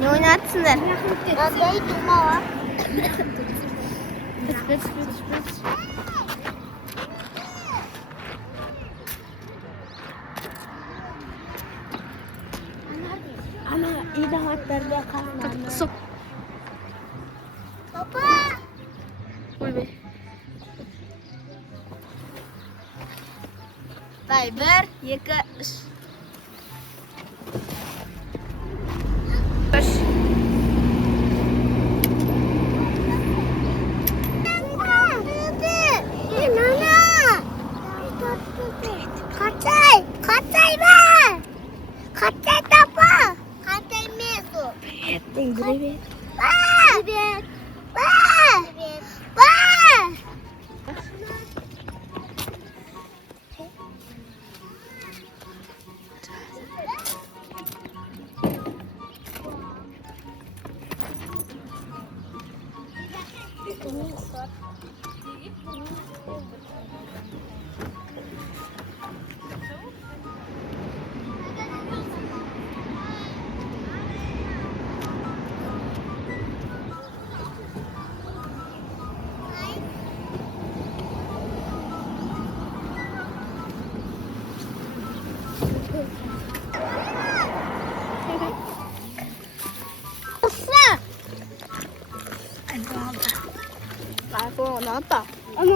Ne oynatsınlar? Ben durma var. Pıs. Ana iyi de hatlarda kalma. Sok. Baba. Bul be. Bay bir, iki, üç. Koş. Привет. 나왔다. 어머.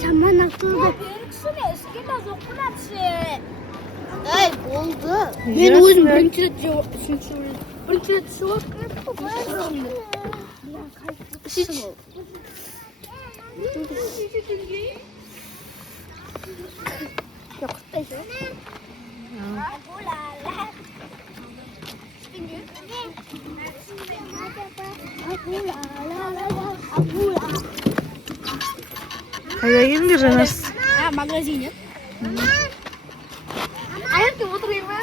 잠만 놔두고. 에이, 뭔데? 얘 요즘 벤치를 치워. Хозяин держи нас. А, в магазине. А я ты вот рыба.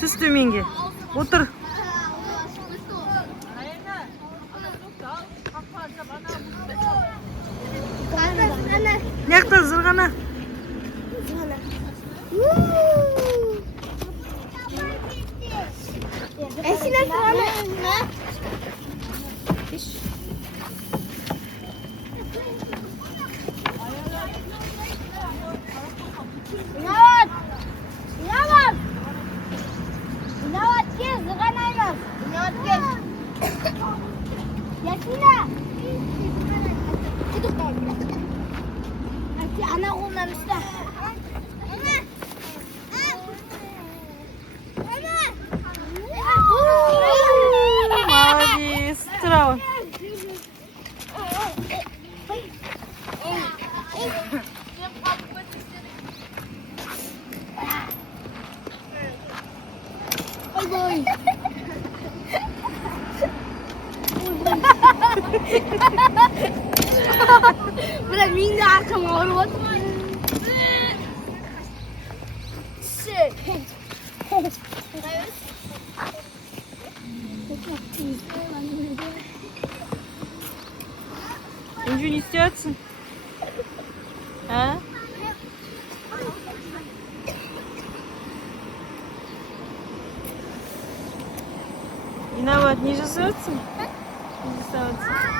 Түс төменге. Отыр. Яқта зырғана. Esine sonra. İnavat gel, zıganayla. İnavat gel. Yasina. Gidip gel. Ana kolundan üstte. Молодец. Трава. Ой. Бля, минде арқам ауырып отыр. Ничего не стяться. А? Виноват, не жасаться? Не жасаться.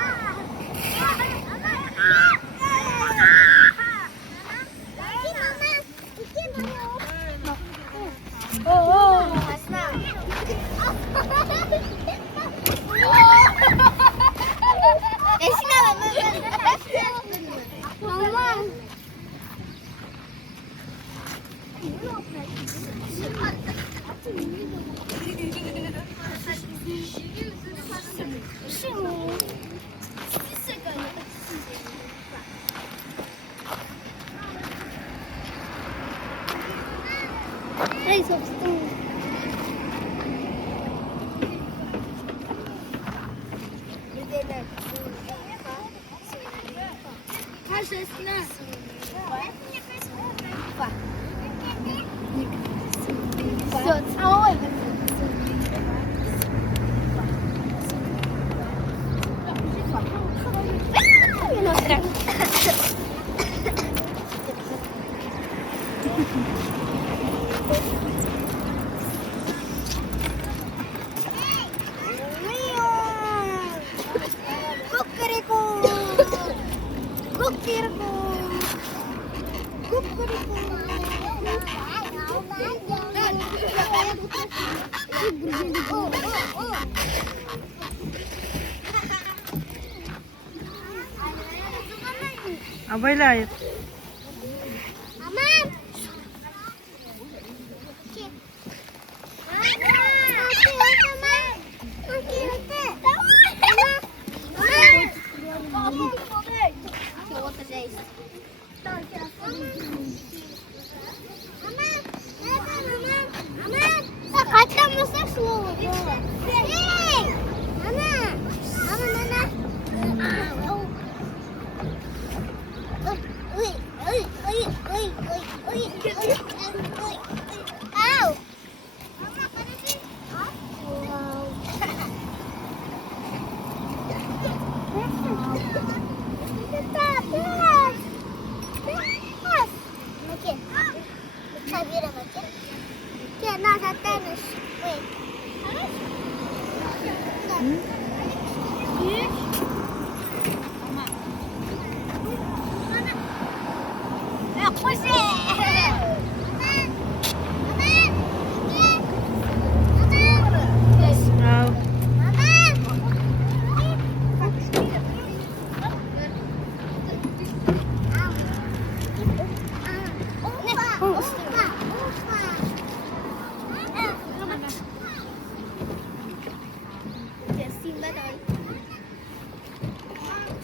Ай, собственно. Все, целый. Кукареку. Кукареку. Кукареку. Абайлайық. Aman. Kaçtan mısın слово? Эй! Ana! Ana! Ой! Ау! Ау.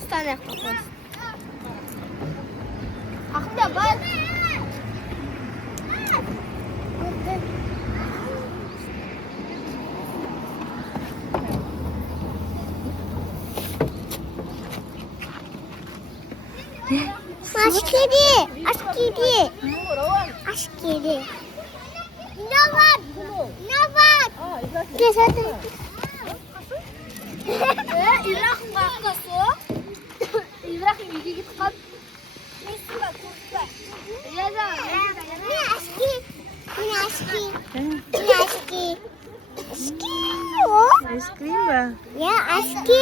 Stane kapos. Akda bak. Aşkiri. Ne var? Kesin. İrak makası. İrak ilgi git kal. Айскрим ба? Я аски.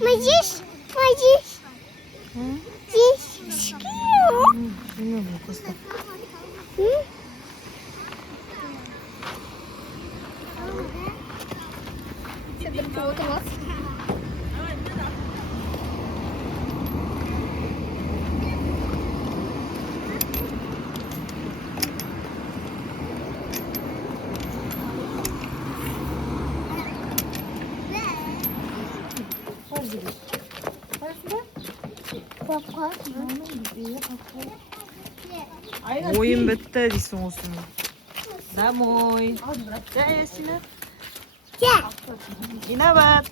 Можешь? Здесь аски. Много вкусно. Ойын бітті дейсің осыны. Домой. Да, Ясина. Виноват.